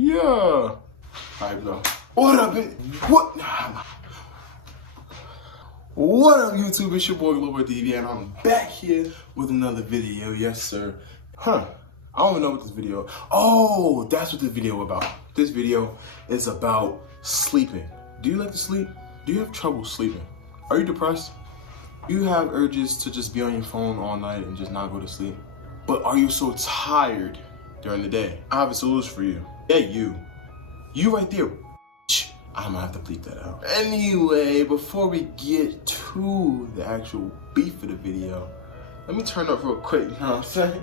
Yeah. Alright, bro. What up, What up, YouTube? It's your boy Globoy TV, and I'm back here with another video. Yes, sir. I don't even know what this video. Oh, that's what this video about. This video is about sleeping. Do you like to sleep? Do you have trouble sleeping? Are you depressed? Do you have urges to just be on your phone all night and just not go to sleep? But are you so tired during the day? I have a solution for you. Yeah, you right there. I'm gonna have to bleep that out. Anyway, before we get to the actual beef of the video, let me turn up real quick, you know what I'm saying?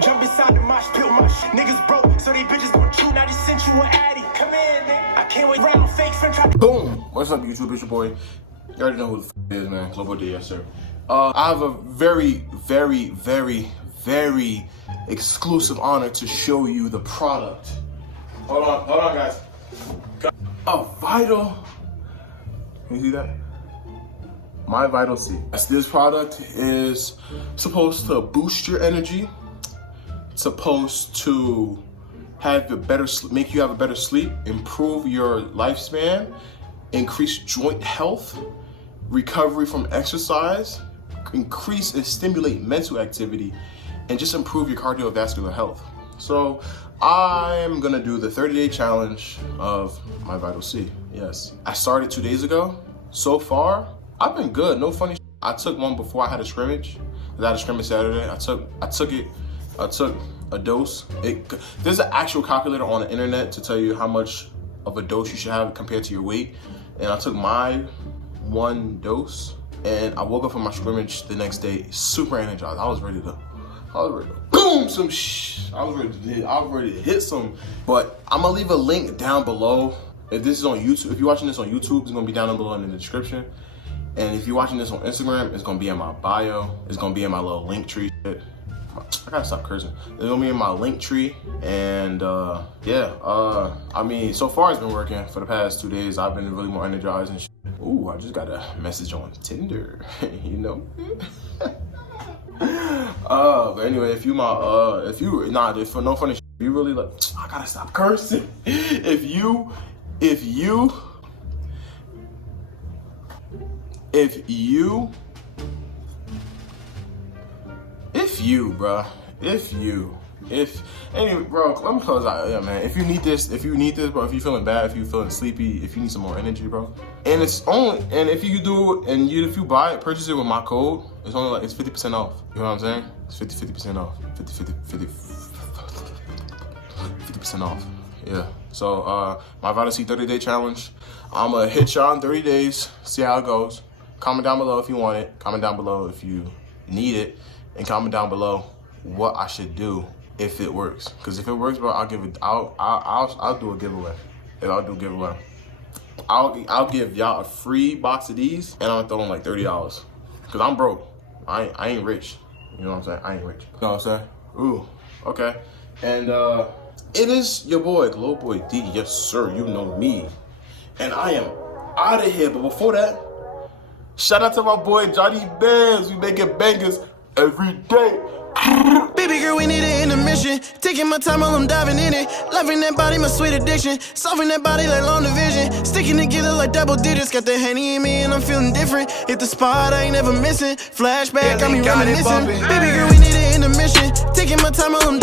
Jump inside the mosh pit, my niggas broke, so they bitches gon' chew. Now they sent you an addy. Come in, nigga. I can't wait around fake friend. Boom! What's up, YouTube? It's your boy. You already know who the f is, man. Globoy, yes, sir. I have a very exclusive honor to show you the product. Hold on, guys. A vital. Can you see that? MyVitalC. This product is supposed to boost your energy. It's supposed to have a better make you have a better sleep, improve your lifespan, increase joint health, recovery from exercise, increase and stimulate mental activity, and just improve your cardiovascular health. So I'm gonna do the 30-day challenge of MyVitalC. Yes, I started 2 days ago. So far, I've been good. No funny. I took one before I had a scrimmage. I had a scrimmage Saturday. I took a dose. There's an actual calculator on the internet to tell you how much of a dose you should have compared to your weight. And I took my one dose, and I woke up from my scrimmage the next day super energized. I was ready to boom some I was ready to hit some. But I'm gonna leave a link down below. If this is on YouTube, if you're watching this on YouTube, it's gonna be down below in the description. And if you're watching this on Instagram, it's gonna be in my bio. It's gonna be in my little link tree shit. I gotta stop cursing. It's gonna be in my link tree. And I mean, so far it's been working. For the past 2 days, I've been really more energized and shit. Ooh, I just got a message on Tinder, you know? But anyway, if no funny shit, if you really like, I gotta stop cursing. If you, anyway, bro, let me close out. Yeah, man. If you need this, bro, if you're feeling bad, if you're feeling sleepy, if you need some more energy, bro, and if you do, if you buy it, purchase it with my code, it's only like, it's 50% off. You know what I'm saying? It's 50% off. 50% off. Yeah. So, MyVitalC 30-day challenge. I'm gonna hit y'all in 30 days, see how it goes. Comment down below if you want it. Comment down below if you need it, and comment down below what I should do if it works. Because if it works, bro, I'll do a giveaway. If I'll do a giveaway, I'll give y'all a free box of these, and I'm gonna throw in like $30. Cause I'm broke. I ain't rich. You know what I'm saying? I ain't rich. You know what I'm saying? Ooh, okay. And it is your boy Globoy D. Yes, sir. You know me. And I am out of here. But before that, shout out to my boy Johnny Bands. We making bangers every day. Baby girl, we need an intermission. Taking my time while I'm diving in it. Loving that body, my sweet addiction. Solving that body like long division. Sticking together like double digits. Got the Henny in me and I'm feeling different. Hit the spot, I ain't never missing. Flashback, got me reminiscing. Baby girl, we need an intermission. Taking my time while I'm